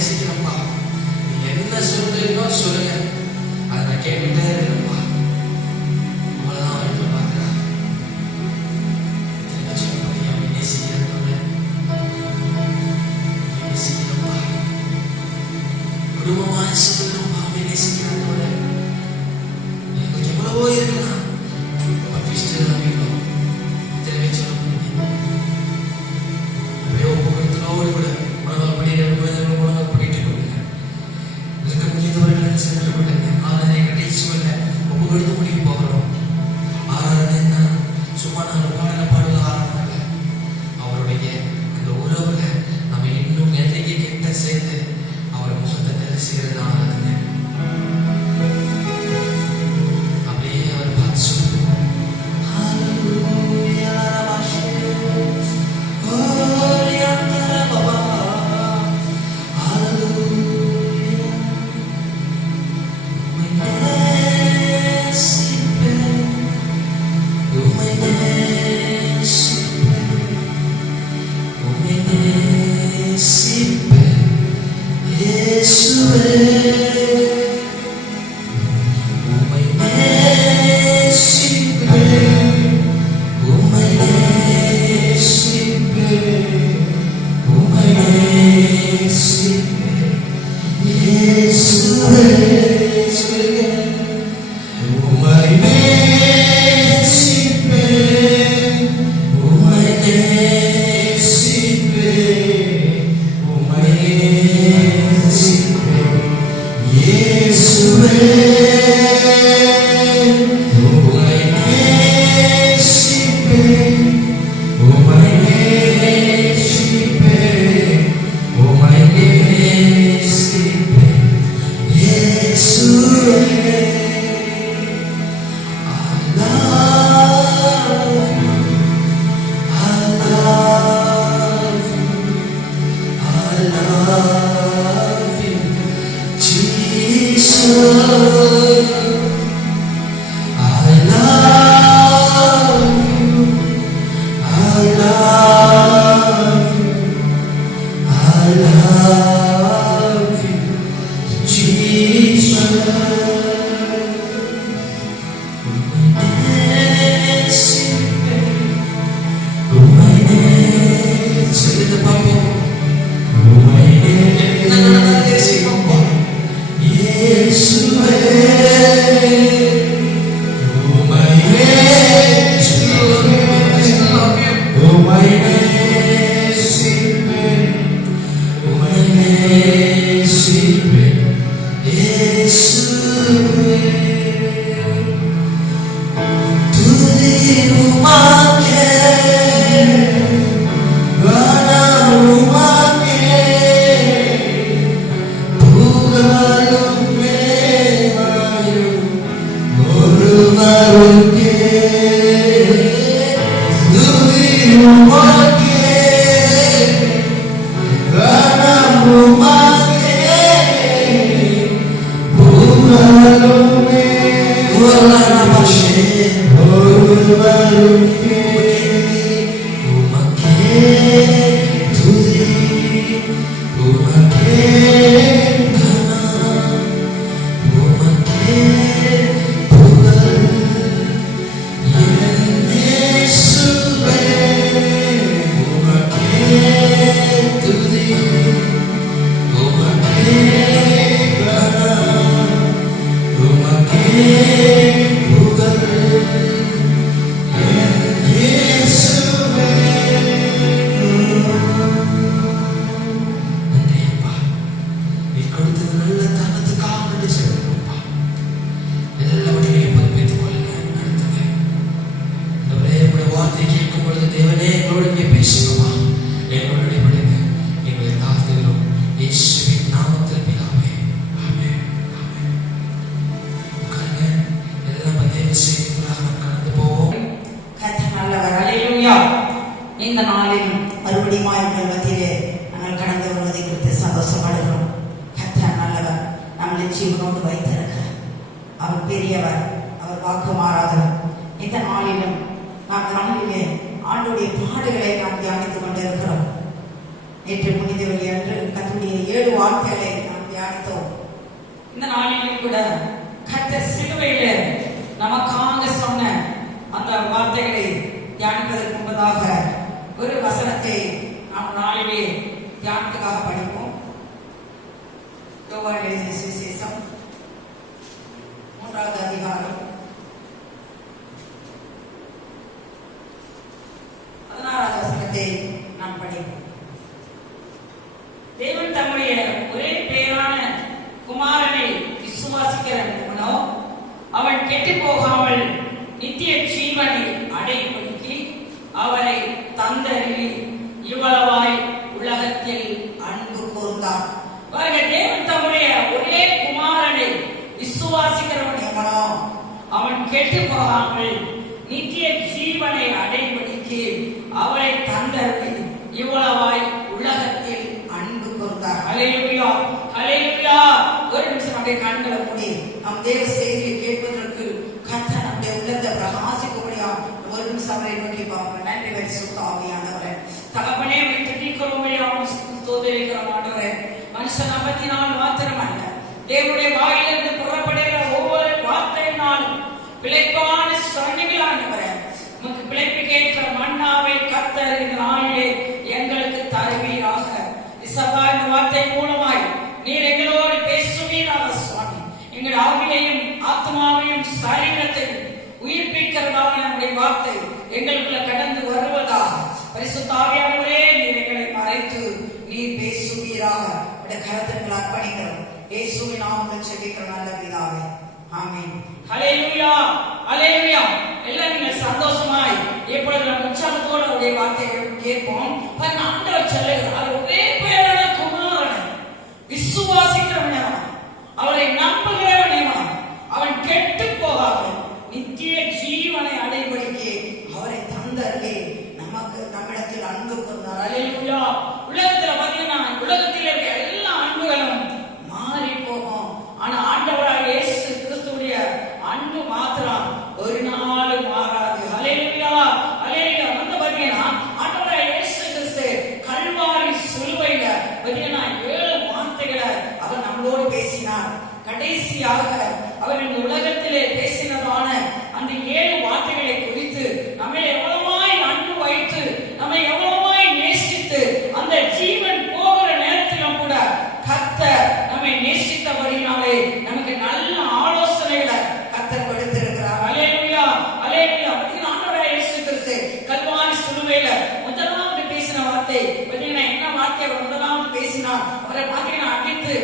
நேசிக்கிறப்பா. என்ன சொல்றீங்களோ சொல்லுங்க, அதை நான் கேட்டுட்டே இருக்கேன்ப்பா. உங்களதான் வயிற்று பார்க்கிறாங்க. நேசிக்கிறப்பா, குடும்பமா இருக்கிறோம்ப்பா, நேசிக்கிறோட எங்களுக்கு எவ்வளவோ இருக்கலாம். இந்த நாளில் மறுபடியும் மத்தியிலே நாங்கள் கடந்து வருவதை குறித்து சந்தோஷப்படுகிறோம். கர்த்தர் நல்லவர், நம்மளை ஜீவனோடு வைத்திருக்கிறார். அவர் பெரியவர், அவர் வாக்கு மாறாதவர். இந்த நாளிலும் நாம் நாளிலே ஆண்டுடைய பாடுகளை நாம் தியானித்துக் கொண்டிருக்கிறோம். நேற்று புனித வெள்ளி அன்று கர்த்தருடைய 7 வார்த்தைகளை நாம் தியானித்தோம். இந்த நாளிலும் கூட கர்த்தர் சிலுவையில நமக்காக சொன்ன அந்த வார்த்தைகளை தியானிப்பதற்கு முன்பதாக ஒரு வசனத்தை நாம் நாளிலே தியானத்துக்காக படிப்போம். யோவான் எழுதிய சுவிசேஷம் 3வது அதிகாரம் 16வது வசனத்தை நாம் படிப்போம். தேவன் தம்முடைய ஒரே பேரான குமாரனை விசுவாசிக்கிறவனோ அவன் கெட்டு போகாமல் நித்திய ஜீவனை அடையும்படிக்கு அவரை தந்தரில் இவ்வளவாய் உலகத்தில் அன்பு கூர்ந்தார். தேவன் தம்முடைய ஒரே குமாரனை விசுவாசிக்கிறவனோ அவன் கெட்டு போகாமல் நித்திய ஜீவனை அடையும்படிக்கு அவரை தந்தரில் இவ்வளவாய் உலகத்தில் அன்பு கூர்ந்தார். ஹல்லேலூயா, ஹல்லேலூயா. ஒரு நிமிஷம் நம்முடைய கண்களை மூடி நம் தேவ செய்தியை கேட்பதற்கு கர்த்தர் நம்முடைய உள்ளத்தை பிரகாசிக்கும்படியா ஒரு நிமிஷம் அவரை நோக்கி பார்ப்போம். நன்றி பரிசுத்த ஆவியானவரே, தகப்பனே உம்மை துதிக்கிறோமையா, ஸ்தோத்திரிக்கிறோம் ஆண்டவரே. மனுஷன் நம்பத்தினால் மாத்திரமல்ல, தேவனுடைய வாயிலிருந்து புறப்படுகிற ஒவ்வொரு வார்த்தையினாலும் பிழைப்பான சொன்னீங்களாண்டவரே. உமக்கு பிழைப்புக்கேற்ற மன்னாவை கர்த்தர் இந்த நாளிலே எங்களுக்கு தருவீராக. இசபா இந்த வார்த்தை மூலமாய் நீர் எங்களோடு பேசுவீராக சுவாமி. எங்கள் ஆவியையும் ஆத்மாவையும் சரீரத்தையும் உயிர்ப்பிக்கிறதான நம்முடைய வார்த்தை எங்களுக்குள்ள கடந்து வருவதாக. பரிசுத்த ஆவியானவரே, நீர் எங்களை மறைத்து நீர் பேசுவீராக. கரத்திற்கு அர்ப்பணிக்கிறோம். இயேசுவின் நாமத்தில் ஜெபிக்கிறோம் நல்ல பிதாவே, ஆமென். ஹல்லேலூயா, ஹல்லேலூயா. எல்லாம் நீங்கள் சந்தோஷமாய் எப்பொழுது நம்ம உற்சாகத்தோடு அவருடைய வார்த்தைகள் கேட்போம். ஆண்டவர் சொல்லுகிறார், ஒரே பேரான குமாரனை விசுவாசிக்கிறவனவன், அவரை நம்புகிறவனவன், அவன் கெட்டு போகாமல் நித்திய ஜீவனை அடைபடிக்கு அவரை தந்தரே நமக்கு நம்மிடத்தில் அன்பு கூர்ந்தார். ஹல்லேலூயா. உலகத்துல பாத்தீங்கன்னா, உலகத்தில் இருக்க எல்லா அன்புகளும் மாறி போகும். ஆனா ஆண்டவராக இயேசு கிறிஸ்துவுடைய அன்பு மாத்திரம் ஒரு நாளும் மாறாது. ஹல்லேலூயா, ஹல்லேலூயா. வந்து பாத்தீங்கன்னா ஆண்டவராக இயேசு கிறிஸ்து கல்வாரி சிலுவையில பாத்தீங்கன்னா 7 வார்த்தைகளை அவர் நம்மளோடு பேசினார். கடைசியாக அவர் இந்த உலகத்திலே பேசினதான அந்த 7 வார்த்தைகளை குறித்து நம்மை எவ்வளவாய் அன்பு வைத்து நம்மை எவ்வளவாய் நேசித்து அந்த ஜீவன் போகிற நேரத்திலும் கூட கர்த்தர் நம்மை நேசித்தபடினாலே நமக்கு நல்ல ஆலோசனைகளை கர்த்தர் கொடுத்திருக்கிறார். ஹல்லேலூயா, ஹல்லேலூயா. ஆண்டவராக இயேசு கிறிஸ்து கல்வாரி சிலுவையில முதலாவது பேசின வார்த்தை பாத்தீங்கன்னா என்ன வார்த்தை அவர் முதலாவது பேசினார்? அவரை பாத்தீங்கன்னா அடித்து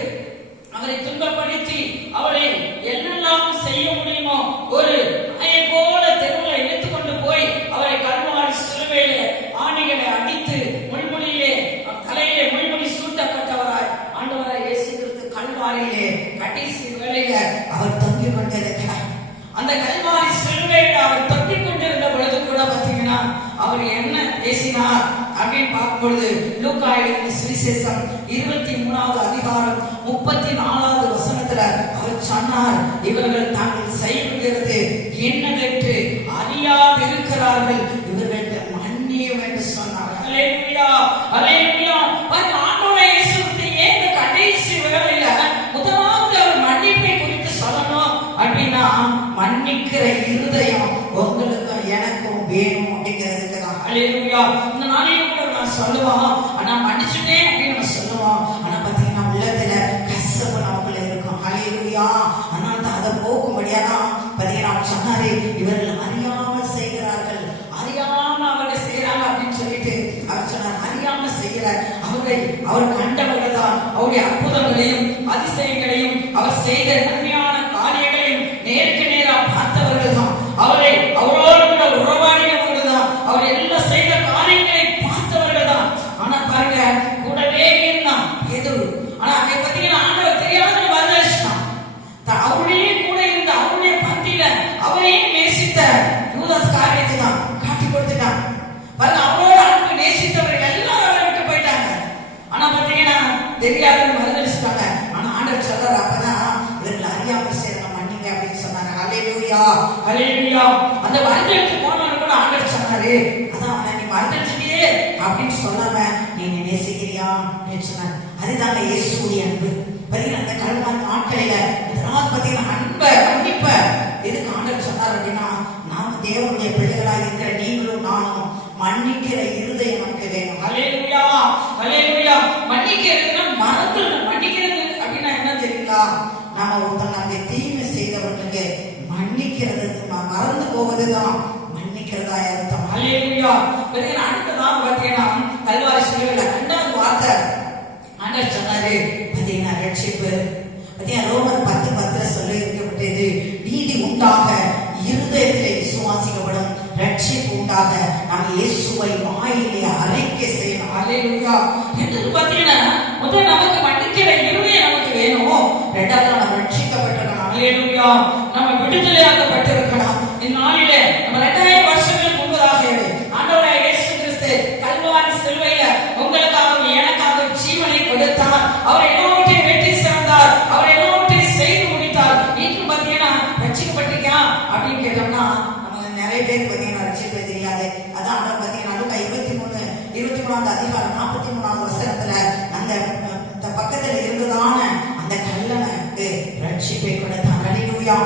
அவரை துன்பப்படுத்தி அவரை என்னெல்லாம் செய்ய முடியுமோ ஒரு நாயை போல தெருவில் இழுத்து கொண்டு போய் அவரை கல்வாரி சிலுவையில ஆணிகளை அடித்து முள்முடியிலே தலையிலே முள்முடி சூட்டப்பட்டவராய் ஆண்டவராய் இயேசு கிறிஸ்து கல்வாரியிலே கடைசி வேளையில அவர் தொங்கிக் கொண்டிருக்கிறார். அந்த கல்வாரி சிலுவையில அவர் தொங்கிக் கொண்டிருந்த பொழுது கூட பாத்தீங்கன்னா அவர் என்ன பேசினார் அப்படின்னு பார்க்கும் பொழுது லூக்கா எழுதிய சுவிசேஷம் 23வது அதிகாரம் 34வது வசனத்துல அவர் சொன்னார், இவர்கள் தாங்கள் செய்கிறது என்னவென்று அறியாதிருக்கிறார்கள், இவர்களுக்கு மன்னியும் என்று சொன்னார். ஹல்லேலூயா, ஹல்லேலூயா. ஆண்டவராகிய இயேசு ஏன் இந்த கடைசி வேளையில முதலாவது அவர் மன்னிப்பை குறித்து சொல்லணும் அப்படின்னா, மன்னிக்கிற இருதயம் உங்களுக்கு எனக்கும் வேணும் அப்படிங்கிறதுக்கு தான். ஹல்லேலூயா. இந்த நாளையில கூட நான் சொல்லுவோம், ஆனா மன்னிச்சுட்டேன் அப்படின்னு நம்ம சொல்லுவோம். ஆனா பாத்தீங்கன்னா உள்ளத்துல கசப்பு நமக்குள்ள இருக்கும். ஹல்லேலூயா. ஆனா அதை போக்கும்படியாதான் பாத்தீங்கன்னா அவர் சொன்னாரு, இவர்கள் அறியாமல் செய்கிறார்கள், அறியாம அவர்கள் செய்யறாங்க அப்படின்னு சொல்லிட்டு அவர் சொன்னார். அறியாம செய்கிற அவர் கண்டவர்கள் தான் அவருடைய அற்புதங்களையும் அதிசயங்களையும் அவர் செய்த நன்மையான காரியங்களையும் நேருக்கு நேரா பார்த்தவர்கள் தான். அவரை அவரோடு கூட உறவாடினவர்கள் தான். அவர் எல்லாம் செய்த காரியங்களை பார்த்தவர்கள் தான். ஆனா பாருங்க, கூடவே இருந்தான் எதிர். ஆனா அதை பாத்தீங்கன்னா ஆண்டவர் தெரியாத வரதட்சணம் அவருடைய கூட இருந்த அவருடைய பந்தியில அவரையும் நேசித்த யூதாஸ் காரியத்தை தான் காட்டி கொடுத்துட்டான். பாருங்க, அவரோட அன்பு நேசித்தவர்கள் எல்லாரும் அவரை விட்டு போயிட்டாங்க. ஆனா பாத்தீங்கன்னா தெரியாத மறுதளிச்சுட்டாங்க. ஆனா ஆண்டவர் சொல்றாரு, அப்பதான் இவர்கள் அறியாமல் செய்யற மன்னிங்க அப்படின்னு சொன்னாங்க. ஹல்லேலூயா, ஹல்லேலூயா. அந்த மறுதளித்து போனவங்க கூட ஆண்டவர் சொன்னாரு, அதான் நீ மறுதளிச்சிட்டியே அப்படின்னு சொல்லாம நீங்க நேசிக்கிறீங்க இல்லையா என்று சொன்னார். அதுதாங்க இயேசுடைய அன்பு. பாத்தீங்கன்னா அந்த கல்வாரி நாட்களில இதனால் பாத்தீங்கன்னா அன்பை மன்னிப்ப எதுக்கு ஆண்டவர் சொன்னார் அப்படின்னா, நாம் தேவனுடைய பிள்ளைகளாக இருக்கிற நீங்களும் நானும் மன்னிக்கிற இருதயம் நமக்கு வேணும். ஹல்லேலூயா, ஹல்லேலூயா. மன்னிக்கிறதுனா மன்னிக்கிறது அப்படின்னா என்ன தெரியுங்களா? நாம ஒருத்தர் நமக்கு தீமை செய்தவர்களுக்கு மன்னிக்கிறது மறந்து போவதுதான் மன்னிக்கிறதா அர்த்தம். ஹல்லேலூயா. அடுத்ததான் பாத்தீங்கன்னா கல்வாரி சிலுவையில 2வது வார்த்தை ஆண்டவர் சொன்னாரு பாத்தீங்கன்னா ரட்சிப்பு. பாத்தீங்கன்னா ரோமர் 10:10 சொல்லி இருக்கப்பட்டது, நீதி உண்டாக இருதயத்திலே விசுவாசிக்கப்படும், ரட்சிப்பு உண்டாக நாம் இயேசுவை வாயிலே அறிக்கை செய்யணும். ஹல்லேலூயா. என்று பாத்தீங்கன்னா முதல்ல நமக்கு மன்னிக்கிற இருதயம் நமக்கு வேணும். 2வது நாம் ரட்சிக்கப்பட்டிருக்கணும். ஹல்லேலூயா. நம்ம விடுதலையாக்கப்பட்டிருக்கணும். இந்நாளிலே நம்ம 2000 வருஷங்களுக்கு முன்பதாக ஆண்டவராகிய இயேசு கிறிஸ்து கல்வாரி சிலுவையில உங்களுக்காக எனக்காக ஜீவனை கொடுத்தார். அவர் எல்லாவற்றையும் வெற்றி சிறந்தார். அவர் எல்லாவற்றையும் செய்து முடித்தார். இன்று பாத்தீங்கன்னா ரட்சிக்கப்பட்டிருக்கியா அப்படின்னு கேட்டோம்னா நம்ம நிறைய பேர் பாத்தீங்கன்னா ரட்சிப்பு தெரியாது. அதான் ஆண்டவர் பாத்தீங்கன்னா லூக்கா 23வது அதிகாரம் 43வது வசனத்துல அந்த பக்கத்துல இருந்ததான அந்த கல்லனுக்கு ரட்சிப்பை கொடுத்தான். ஹல்லேலூயா.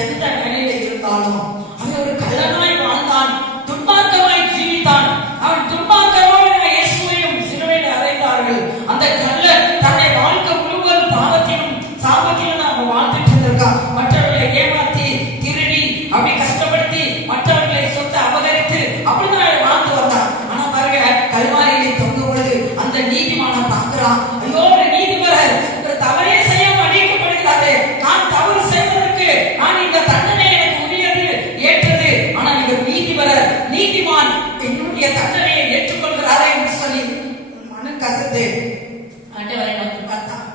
எந்த நிலையில இருந்தாலும் அவன் ஒரு கள்ளனாய் வாழ்ந்தான், துன்மார்க்கமாய் ஜீவித்தான். அவன் துன்மார்க்கமாக இயேசுவையும் சிலுவையில் அறைந்தார்கள். அந்த கள்ளன் தன்னுடைய வாழ்க்கை முழுவதும் பாவத்திலும் சாபத்திலும் அவன் வாழ்ந்துட்டு இருந்திருக்கான். மற்றவர்களை ஏமாத்தி திருடி அப்படி கஷ்டப்படுத்தி மற்றவர்களை சொத்தை அபகரித்து அப்படிதான் வாழ்ந்து வந்தான். ஆனா பாருங்க, கல்வாரியை தொங்கும் பொழுது அந்த நீதிமான பார்க்கிறான். ஐயோ, நீதிபரர் ஒரு தவறே செய்யாம அடிக்கப்படுகிறாரே, நான் தவறு செய்வதற்கு நான் இந்த தண்டனை எனக்கு உரியது ஏற்றது. ஆனா நீங்கள் நீதிபரர் நீதிமான் என்னுடைய தண்டனையை ஏற்றுக்கொள்கிறாரே என்று சொல்லி மனு கசந்து ஆண்டவரை நோக்கி பார்த்தான்.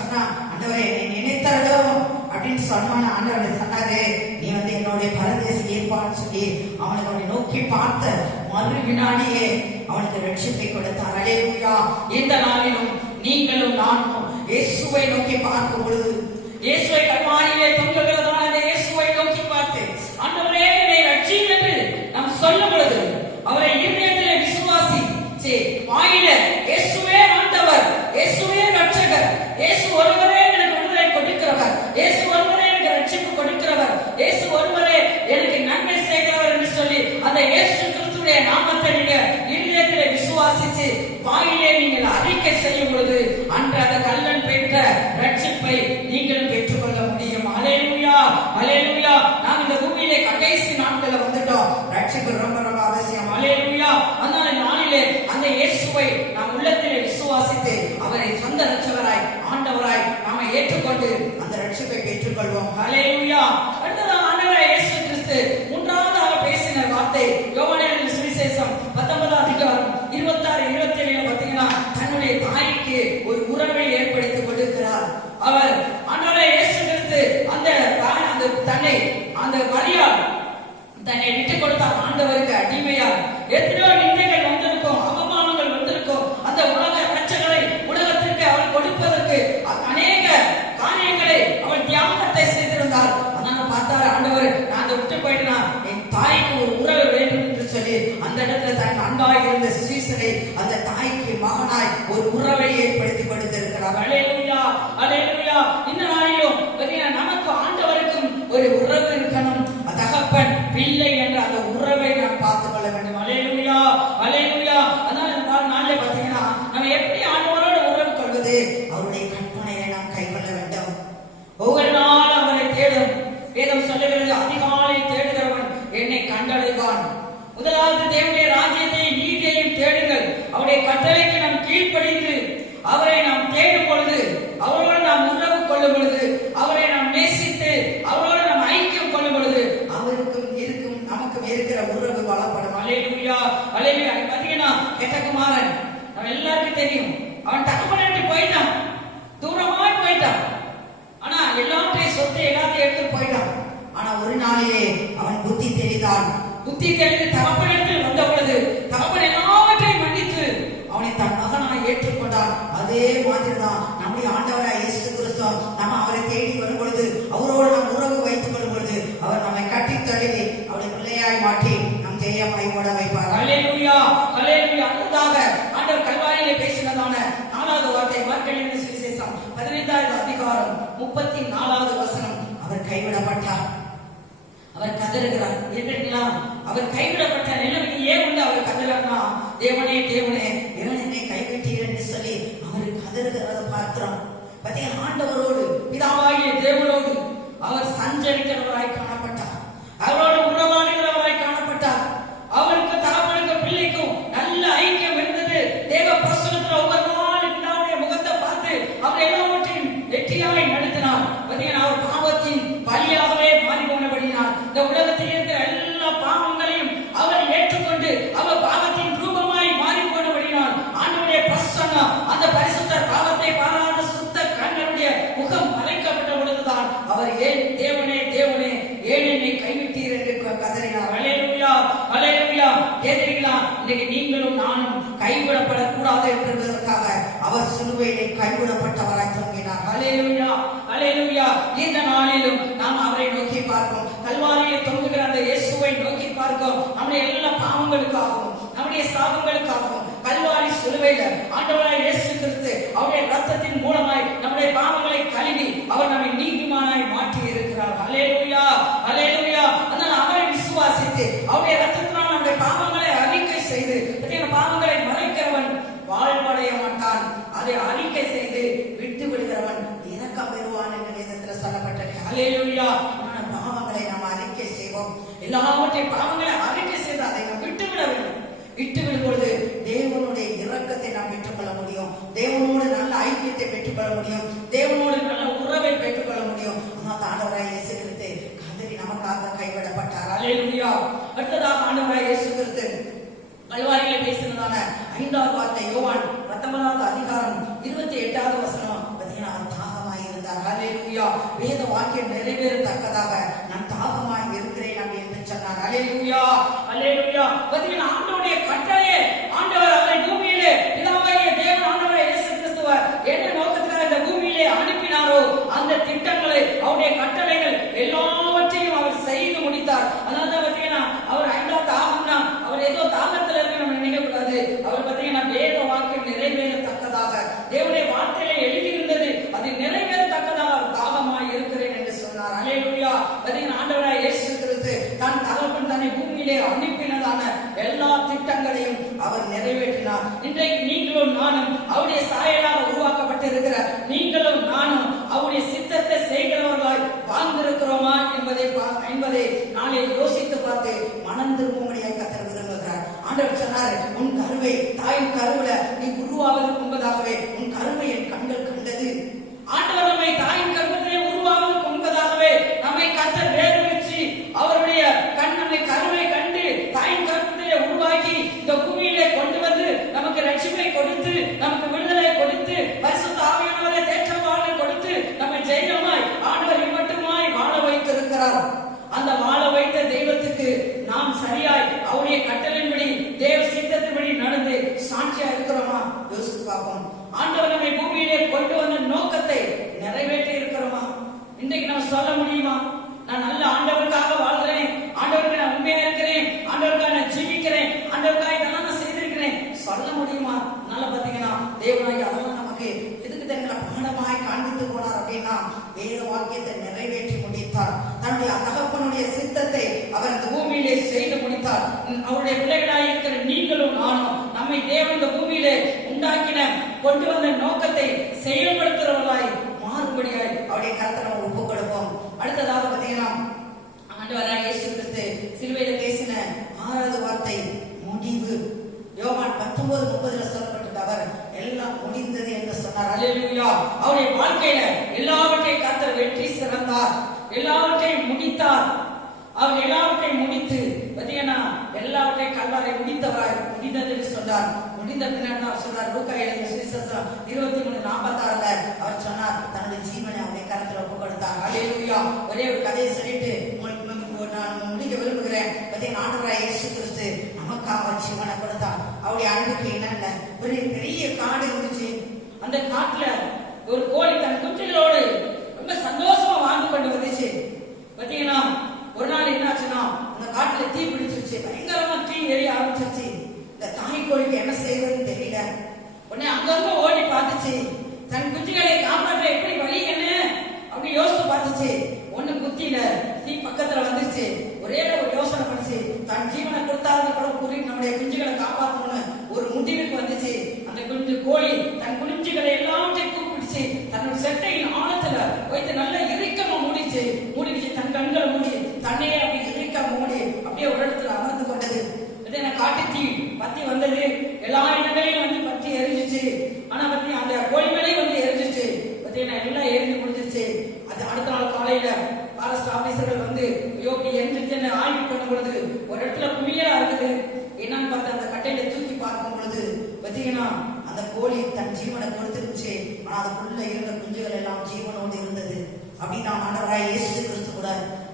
சொன்னா, ஆண்டவரே நீ நினைத்தாரோ அப்படின்னு சொன்னான ஆண்டவரை சொன்னாரு, நீ என்னுடைய பரதேசி ஏற்பான்னு சொல்லி அவனுக்கு அவனை நோக்கி பார்த்த மறு வினாடியே அவனுக்கு ரட்சிப்பை கொடுத்தார். ஹல்லேலூயா. இந்த நாளிலும் நீங்களும் நானும் இயேசுவை நோக்கி பார்க்கும் பொழுது, இயேசுவை கல்வாரியிலே தொங்குகிறதான அந்த இயேசுவை நோக்கி பார்த்து ஆண்டவரே என்னை ரட்சியும் என்று நாம் சொல்லும் பொழுது, அவரை இருதயத்திலே விசுவாசிச்சு வாயில இயேசுவே ஆண்டவர், இயேசுவே ரட்சகர், இயேசு ஒருவரே எனக்கு விடுதலை கொடுக்கிறவர், இயேசு ஒருவரே எனக்கு ரட்சிப்பு கொடுக்கிறவர், இயேசு ஒருவரே எனக்கு நன்மை செய்கிறவர் என்று சொல்லி அந்த இயேசு கிறிஸ்துவின் நாமத்தை நீங்க இருதயத்திலே விசுவாசிச்சு வாயிலே நீங்கள் அறிக்கை செய்யும் பொழுது அன்று அந்த கள்ளன் பெற்ற ரட்சிப்பை நீங்களும் பெற்றுக்கொள்ள முடியும். ஹல்லேலூயா, ஹல்லேலூயா. நாம் இந்த பூமியிலே கடைசி நாட்கள்ல வந்துட்டோம். ரட்சிப்பு ரொம்ப ரொம்ப அவசியம். ஹல்லேலூயா. அதனால நாளிலே அந்த இயேசுவை நாம் உள்ளத்திலே விசுவாசித்து அவரை சொந்த ரட்சகராய் ஆண்டவராய் நாம ஏற்றுக்கொண்டு அந்த ரட்சிப்பை பெற்றுக்கொள்வோம். ஹல்லேலூயா. அடுத்ததாக ஆண்டவராய் இயேசு கிறிஸ்து 3வது பேசின வார்த்தை யோவானின் சுவிசேஷம் 19வது அதிகாரம் 26, 27 பாத்தீங்கன்னா தன்னுடைய தாய்க்கு ஒரு உறவை ஏற்படுத்திக் கொடுக்கிறார். அவர் ஆண்டவராய் இயேசு கிறிஸ்து அந்த தன்னை அந்த மரியாள் தன்னை விட்டுக் கொடுத்தார். ஆண்டவருக்கு அடிமையால் எத்தனையோ நிந்தைகள் வந்திருக்கும், அவமானங்கள் வந்திருக்கும். அந்த உலக ரட்சகரை உலகத்திற்கு அவள் கொடுப்பதற்கு அநேக காரியங்களை அவள் தியாகத்தை செய்திருந்தாள். அதனால பார்த்தாரு ஆண்டவர், நான் அதை விட்டு போயிட்டேனா என் தாய்க்கு ஒரு உறவு வேண்டும் என்று சொல்லி அந்த இடத்துல தன் அன்பாய் இருந்த சீசனை அந்த தாய்க்கு மகனாய் ஒரு உறவை ஏற்படுத்தி கொடுத்திருக்கிறார். ஹல்லேலூயா, ஹல்லேலூயா. இந்த நாளிலும் நமக்கு ஆண்டவருக்கும் ஒரு உறவு இருக்கணும். தகப்பன் பிள்ளை என்ற அந்த உறவை நாம் பார்த்துக் கொள்ள வேண்டும். ஹல்லேலூயா, ஹல்லேலூயா. அதனால இந்த நாளிலே பாத்தீங்கன்னா நம்ம எப்படி ஆண்டவரோட உறவு கொள்வது? அவருடைய கற்பனையை நாம் கைக்கொள்ள வேண்டும். ஒவ்வொரு நாள் அவரை தேடும். வேதம் சொல்லுகிறது, அதிகாலையில் தேடுகிறவன் என்னை கண்டடைவான். முதலாவது தேவனுடைய ராஜ்யத்தை நீதியையும் தேடுங்கள். அவருடைய கட்டளைக்கு நாம் கீழ்ப்படிந்து அவரை நாம் தேடும் பொழுது, அவரோடு நாம் உறவு கொள்ளும் பொழுது, அவரை நாம் நேசித்து அவரோடு நாம் ஐக்கியம் கொள்ளும் பொழுது அவருக்கும் இருக்கும் நமக்கும் இருக்கிற உறவு பலப்படும். ஹல்லேலூயா, ஹல்லேலூயா. பாத்தீங்கன்னா கேட்டகுமாரன் நம்ம எல்லாருக்கும் தெரியும். அவன் தகப்பனை விட்டு போயிட்டான், தூரமாய் போயிட்டான். ஆனா எல்லாத்தையும் சொத்தை எல்லாத்தையும் எடுத்து போயிட்டான். ஆனா ஒரு நாளிலே அவன் புத்தி தெரிந்தான். புத்தி தெரிந்து தகப்பனிடத்தில் வந்த பொழுது தகப்பன் எல்லாவற்றையும் மன்னித்து அவனை தன் மகனாய் ஏற்றுக்கொண்டான். அதே மாதிரிதான் நம்முடைய ஆண்டவராய் இயேசு கிறிஸ்து நம்ம அவரை தேடி வரும் பொழுது, அவரோடு நாம் உறவு வைத்துக் கொள்ளும் பொழுது அவர் நம்மை கட்டி தழுவி அவளை பிள்ளையாய் மாற்றி நம் தேயமாய் ஓட வைப்பார். ஹல்லேலூயா, ஹல்லேலூயா. அடுத்ததாக ஆண்டவர் கல்வாரியிலே பேசினதான 15வது அதிகாரம் 34வது வசனம். அவர் கைவிடப்பட்டார், அவர் கதறுகிறார். ஏனென்றா அவர் கைவிடப்பட்ட நிலைமையில் ஏன் வந்து அவர் கதறார்னா, தேவனே தேவனே ஏன் என்னை கைவிட்டீர் என்று சொல்லி அவர் கதறுகிறத பார்க்கிறோம். பார்த்தீங்கன்னா ஆண்டவரோடு பிதாவாகிய தேவனோடு அவர் சஞ்சரிக்கிறவராய் காணப்பட்டார், அவரோடு உறவாடுகிறவராய் காணப்பட்டார். அவருக்கு தகப்பனுக்கு பிள்ளைக்கும் நல்ல ஐக்கியம் இருந்தது. தேவ பிரசன்னத்தில் ஒவ்வொரு நாளும் பிதாவுடைய முகத்தை பார்த்து அவர் எல்லாவற்றையும் வெற்றியாய் நடத்தினார். பார்த்தீங்கன்னா அவர் பாவத்தின் பலியாகவே மாறி போனபடினார் இந்த உலகத்தில் இருக்கிற எல்லா பாவங்களையும் அவர் ஏற்றுக்கொண்டு அவர் பாவத்தின் ரூபமாய் மாறி போனபடினார் ஆண்டவருடைய பிரசன்னம் அந்த பரிசுத்த பாவத்தை பாராத சுத்த கண்ணருடைய முகம் மறைக்கப்பட்ட பொழுதுதான் அவர் ஏன் தேவனே தேவனே ஏன் என்னை கைவிட்டீர் என்று கதறினார். அல்லேலூயா அல்லேலூயா. கேட்கிறீங்களா? இன்னைக்கு நீங்களும் நானும் கைவிடப்படக்கூடாது என்பதற்காக அவர் சிலுவையிலே கைவிடப்பட்டவராய் தொங்கினார். அல்லேலூயா அல்லேலூயா. இந்த நாளிலும் நாம் அவரை நோக்கி பார்ப்போம். கல்வாரியிலே தொங்குகிற அந்த இயேசுவை நோக்கி பார்க்கிறோம். நம்முடைய எல்லா பாவங்களுக்காகவும் நம்முடைய சாபங்களுக்காகவும் கல்வாரி சிலுவையில ஆண்டவராய் இயேசு கிறிஸ்து அவருடைய ரத்தத்தின் மூலமாய் நம்முடைய பாவங்களை கழுவி அவர் நம்மை நீதிமானாய் மாற்றி இருக்கிறார். அல்லேலூயா அல்லேலூயா. அதனால் அவரை விசுவாசித்து அவருடைய ரத்தத்தினால் நம்முடைய பாவங்களை அறிக்கை செய்து பாவங்களை மறைக்கிறவன் வாழ்வடைய மாட்டான், அதை அறிக்கை செய்து விட்டு விடுகிறவன் இரக்கம் பெறுவான் என்ற வேதத்தில் சொல்லப்பட்டது. அல்லேலூயா. பாவங்களை நாம் அறிக்கை செய்வோம். எல்லாவற்றையும் பாவங்களை அறிக்கை செய்து அதை நாம் விட்டுவிட வேண்டும். விட்டுவிடும் பொழுது தேவனுடைய இரக்கத்தை நாம் பெற்றுக்கொள்ள முடியும், தேவனோடு நல்ல ஐக்கியத்தை பெற்றுக்கொள்ள முடியும், தேவனோடு நல்ல உறவை பெற்றுக்கொள்ள முடியும். ஆனால் ஆண்டவராய் இயேசு கிறிஸ்து கதறி நமக்காக கைவிடப்பட்டார். அல்லேலூயா. அடுத்ததாக ஆண்டவராய் இயேசு கிறிஸ்து கல்வாரியிலே பேசினதான 5வது வார்த்தை யோவான் 19வது அதிகாரம் 28வது வசனம். பார்த்தீங்கன்னா தாகமாய் இருந்தார். அல்லேலூயா. வேத வாக்கியம் நிறைவேறத்தக்கதாக நான் தாகமாய் இருக்கிறேன் அப்படின்னு சொன்னார். அல்லேலூயா அல்லேலூயா. பார்த்தீங்கன்னா ஆண்டவருடைய கட்டளையே ஆண்டவர் அவரை பூமியிலே பிதாவாகிய தேவன் ஆண்டவரை இயேசு கிறிஸ்துவர் என்ன நோக்கத்துக்காக இந்த பூமியிலே அனுப்பினாரோ அந்த திட்டங்களை அவருடைய கட்டளைகள் எல்லாவற்றையும் அவர் செய்து முடித்தார். அதனால பார்த்தீங்கன்னா அவர் 5வது தாகம்னா அவர் ஏதோ தாகத்தில் இருக்கு நம்ம நினைக்கக்கூடாது. அவர் பார்த்தீங்கன்னா வேத வாக்கியம் நிறைவேறத்தக்கதாக தேவனுடைய வார்த்தையிலே எழுதியிருந்தது அது நிறைவேறத்தக்கதாக அவர் தாகமாய் இருக்கிறேன் என்று சொன்னார். அல்லேலூயா. பார்த்தீங்கன்னா ஆண்டவராய் இயேசு கிறிஸ்து தான் தகப்பன் தன்னை பூமியிலே அனுப்பினதான எல்லா திட்டங்களையும் அவர் நிறைவேற்றினார். இன்றைக்கு நீங்களும் நானும் அவருடைய சாயலாக உருவாக்கப்பட்டிருக்கிற நீங்களும் நானும் அவருடைய சித்தத்தை செய்கிறவர்களாய் வாழ்ந்திருக்கிறோமா என்பதை நாளை யோசித்து பார்த்து மனம் திரும்பும்படியாக கர்த்தர் விரும்புகிறார். ஆண்டவர் சொன்னார், உன் கருவை தாயின் கருவில நீ உருவாவதற்கு முன்பதாகவே உன் கருவை என் கண்கள் கண்டது. ஆண்டவர் நம்மை தாயின் கருவிலே உருவாவதற்கு முன்பதாகவே நம்மை கர்த்தர் வேறு வச்சு அவருடைய கண் நம்மை கருவை கண்டு தாயின் கருவிலே உருவாக்கி இந்த பூமியிலே கொண்டு வந்து நமக்கு ரட்சிப்பை கொடுத்து நமக்கு விடுதலை கொடுத்து பரிசுத்த ஆவியானவரை தேற்றவாளை கொடுத்து நம்மை ஜெயமாய் ஆண்டவர் மட்டுமாய் வாழ வைத்திருக்கிறார். அந்த வாழ வைத்த தெய்வத்துக்கு நாம் சரியாய் அவருடைய கட்டளையின்படி தேவ சித்தத்தின்படி நடந்து சாட்சியா இருக்கிறோமா யோசித்து பார்ப்போம். ஆண்டவர் நம்மை பூமியிலே கொண்டு வந்த நோக்கத்தை நிறைவேற்றி இருக்கிறோமா? இன்றைக்கு நம்ம சொல்ல முடியுமா, நான் நல்ல ஆண்டவருக்காக வாழ்கிறேன், ஆண்டவருக்கு நான் உண்மையா இருக்கிறேன், ஆண்டவருக்காக நான் ஜீவிக்கிறேன், ஆண்டவருக்காக இதெல்லாம் நான் செய்திருக்கிறேன் சொல்ல முடியுமா? அதனால பாத்தீங்கன்னா தேவனாய் அதெல்லாம் நமக்கு எதுக்கு தெரியல பாடமாய் காண்பித்து போனார் அப்படின்னா வேத வாக்கியத்தை நிறைவேற்றி முடித்தார். தன்னுடைய தகப்பனுடைய சித்தத்தை அவர் இந்த பூமியிலே செய்து முடித்தார். அவருடைய பிள்ளைகளாய் இருக்கிற நீங்களும் நானும் நம்மை தேவன் இந்த பூமியிலே உண்டாக்கின கொண்டு வந்த நோக்கத்தை செயல்படுத்துறவர்களாய் மாறுபடியாய் அவருடைய கருத்தை நம்ம ஒப்புக் கொடுப்போம். அடுத்ததாக பார்த்தீங்கன்னா ஆண்டவராகிய இயேசு கிறிஸ்து சிலுவையில பேசின 6வது வார்த்தை முடிவு. யோவான் 19:30 சொல்லப்பட்டது அவர் எல்லாம் முடிந்தது என்று சொன்னார். அல்லேலூயா. அவருடைய வாழ்க்கையில எல்லாவற்றையும் கர்த்தர் வெற்றி சிறந்தார், எல்லாவற்றையும் முடித்தார். அவர் எல்லாவற்றையும் முடித்து பார்த்தீங்கன்னா எல்லாவற்றையும் கல்வாரை முடித்தவராய் முடிந்தது என்று சொன்னார். முடிந்த பின்னர் அவர் சொன்னார், லூக்கா 23:46 அவர் சொன்னார் தன்னுடைய ஜீவனை அவருடைய கரத்தில் ஒப்புக் கொடுத்தார். அல்லேலூயா. ஒரே ஒரு கதையை சொல்லிட்டு நான் முடிக்க விரும்புகிறேன். பார்த்தீங்கன்னா ஆண்டவராகிய இயேசு கிறிஸ்து நமக்காக ஜீவனை கொடுத்தார். அவருடைய அன்புக்கு என்ன ஒரு பெரிய காடு இருந்துச்சு. அந்த காட்டுல ஒரு கோழி தன் குட்டிகளோடு ரொம்ப சந்தோஷமா வாழ்ந்து கொண்டு வந்துச்சு. பார்த்தீங்கன்னா ஒரு நாள் என்னாச்சுன்னா அந்த காட்டுல தீ பிடிச்சிருச்சு, பயங்கரமா தீ எரிய ஆரம்பிச்சிருச்சு. இந்த தாய் கோழிக்கு என்ன செய்யறதுன்னு தெரியல. உடனே அங்கங்க ஓடி பார்த்துச்சு, தன் குஞ்சுகளை காப்பாற்ற எப்படி வைத்து நல்ல இறுக்கமா மூடிச்சு தன் கண்களை மூடி தன்னையே அப்படி இறுக்கமா மூடி அப்படியே ஒரு இடத்துல அமர்ந்து கொண்டது. காட்டு தீ பத்தி வந்தது, எல்லா இடங்களையும் வந்து பத்தி எரிஞ்சிச்சு. ஆனா பத்தி அந்த கோழி மேலையும் வந்து எரிஞ்சிச்சு. பார்த்தீங்கன்னா எல்லாம் எரிஞ்சு முடிஞ்சிருச்சு. அது அடுத்த நாள் காலையில ஃபாரஸ்ட் ஆபீசர்கள் வந்து யோகி எரிஞ்சிச்சுன்னு ஆய்வு பண்ணும் பொழுது ஒரு இடத்துல குமியலா இருக்குது. என்னன்னு பார்த்து அந்த கட்டையில தூக்கி பார்க்கும் பொழுது பார்த்தீங்கன்னா அந்த கோழி தன் ஜீவனை கொடுத்துருச்சு. ஆனா அதுக்குள்ள இருந்த குஞ்சுகள் எல்லாம் ஜீவனோடு இருந்தது. அப்படின்னா ஆண்டவராய் இயேசு கிறிஸ்து கூட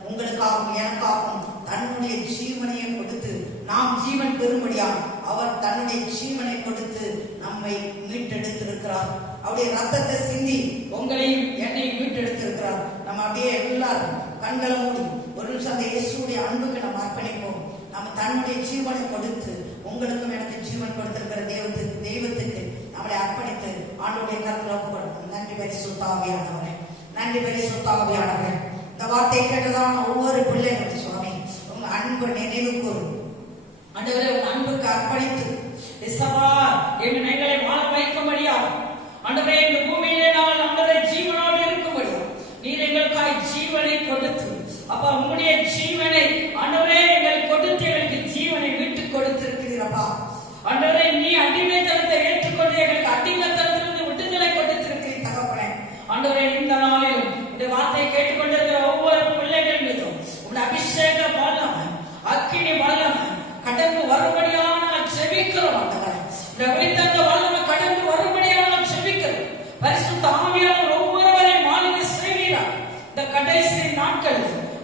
உங்களுக்காகவும் எனக்காகவும் தன்னுடைய ஜீவனையை கொடுத்து நாம் ஜீவன் பெறும்படியா அவர் தன்னுடைய ஜீவனை கொடுத்து நம்மை மீட்டெடுத்திருக்கிறார். அவருடைய ரத்தத்தை சிந்தி உங்களையும் என்னையும் மீட்டெடுத்திருக்கிறார். நம்ம அப்படியே எல்லாரும் கண்களை மூடி ஒரு நிமிஷம் அந்த இயேசுடைய அன்புக்கு நம்ம அர்ப்பணிப்போம். நம்ம தன்னுடைய ஜீவனை கொடுத்து உங்களுக்கும் எனக்கு ஜீவன் கொடுத்திருக்கிற தெய்வத்துக்கு நம்மளை அர்ப்பணித்து ஆண்டவருடைய கருத்துல ஒப்புக்கொடுப்போம். நன்றி பரிசுத்த ஆவியானவரே, நன்றி பரிசுத்த ஆவியானவரே. இந்த வார்த்தை கேட்டதான ஒவ்வொரு பிள்ளைகளும் சுவாமி உங்க அன்பு நினைவு கூறும். ஆண்டவரே உங்க அன்புக்கு அர்ப்பணித்து எங்களை வாழ வைக்கும்படியா ஆண்டவரே இந்த பூமியிலே நாங்கள் ஆண்டவரே ஜீவனோடு இருக்கும்படியா நீர் எங்களுக்காய் ஜீவனை கொடுத்து அப்பா உங்களுடைய ஜீவனை ஆண்டவரே எங்களை கொடுத்து எங்களுக்கு ஜீவனை விட்டு கொடுத்திருக்கிறீரப்பா. ஆண்டவரே நீ அடிமைத்தனத்தை ஏற்றுக்கொண்டு எங்களுக்கு அடிமைத்தனத்திலிருந்து விடுதலை கொடுத்திருக்கிறீர் தகப்பனே. ஆண்டவரே இந்த நாளிலும் இந்த வார்த்தையை கேட்டுக்கொண்டிருக்கிற ஒவ்வொரு பிள்ளைகள் மீதும் உங்களுடைய அபிஷேக வல்லமை அக்கினி வல்லமை கடந்து வரும்படியான செபிக்கிறோம். இந்த வெளித்தந்த வல்லமை கடந்து வரும்படியான செபிக்கிறோம். பரிசுத்த ஆவியானவர் ஒவ்வொருவரையும் மாளிகை செய்கிறார். இந்த கடைசி நாட்கள்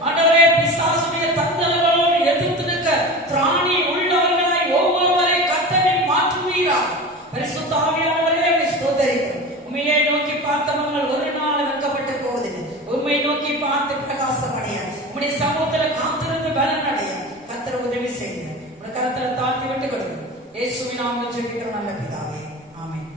ஆண்டவரே பிசாசுடைய தந்தல்களோடு எதிர்த்து நிற்க திராணி உள்ளவர்களாய் ஒவ்வொருவரை கர்த்தரை மாற்றுவீரார். பரிசுத்த ஆவியானவரே ஸ்தோத்திரிக்கிறோம். உண்மையை நோக்கி பார்த்தவர்கள் ஒரு நாள் வெட்கப்பட்டு போவதில்லை. உண்மை நோக்கி பார்த்து பிரகாசம் அடைய உங்களுடைய சமூகத்தில் காத்திருந்து பலன் அடைய கர்த்தர் உதவி செய்யுங்க. கருத்துல தாழ்த்தி விட்டு கொடுங்க. இயேசுவின் நாமத்தில் ஜெபிக்கிறோம் நல்ல பிதாவே, ஆமென்.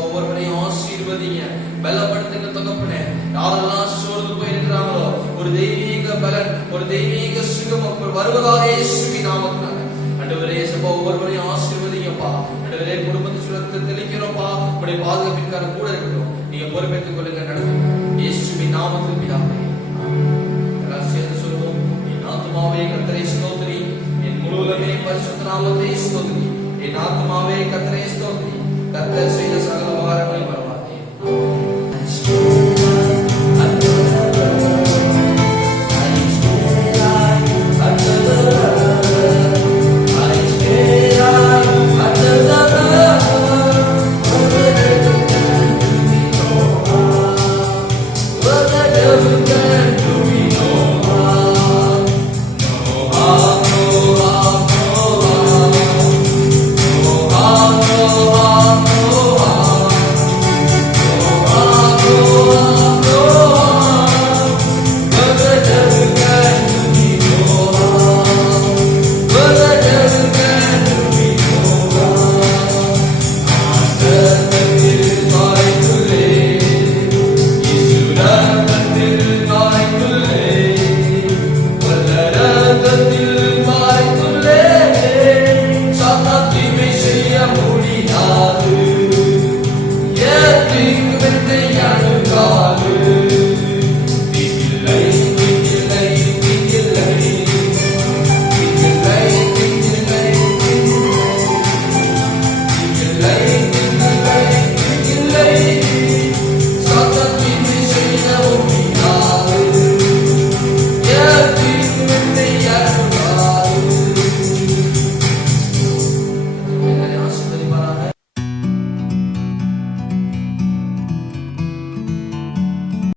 ஒவ்வொருவரையும் ஆசீர்வதிங்க, பலப்படுத்துங்க தகப்பனே. யாரெல்லாம் சோர்ந்து போயிருக்கிறாங்களோ ஒரு தெய்வீக பலன், ஒரு தெய்வீக சுகம் வருவதாக இயேசுவின் நாமத்தினால ஆண்டவரே ஒவ்வொருவரையும் ஆசீர்வதிங்கப்பா. ஆண்டவரே குடும்பத்தை சுரத்தை தெளிக்கிறோம்ப்பா. உங்களுடைய பாதுகாப்பிற்காக கூட இருக்கட்டும். நீங்க பொறுப்பேற்றுக் கொள்ளுங்க, நடத்துங்க. இயேசுவின் நாமத்தில் பிதாவே, எல்லாம் சேர்ந்து சொல்லுவோம். என் ஆத்துமாவே கர்த்தரை ஸ்தோத்திரி, என் முழுவதுமே பரிசுத்த நாமத்தை ஸ்தோத்திரி. என் ஆத்துமாவே கர்த்தரை ஸ்தோத்திரி, கர்த்தர் செய்த சகல உபகாரங்களை மறவாதே. Yeah, think of it,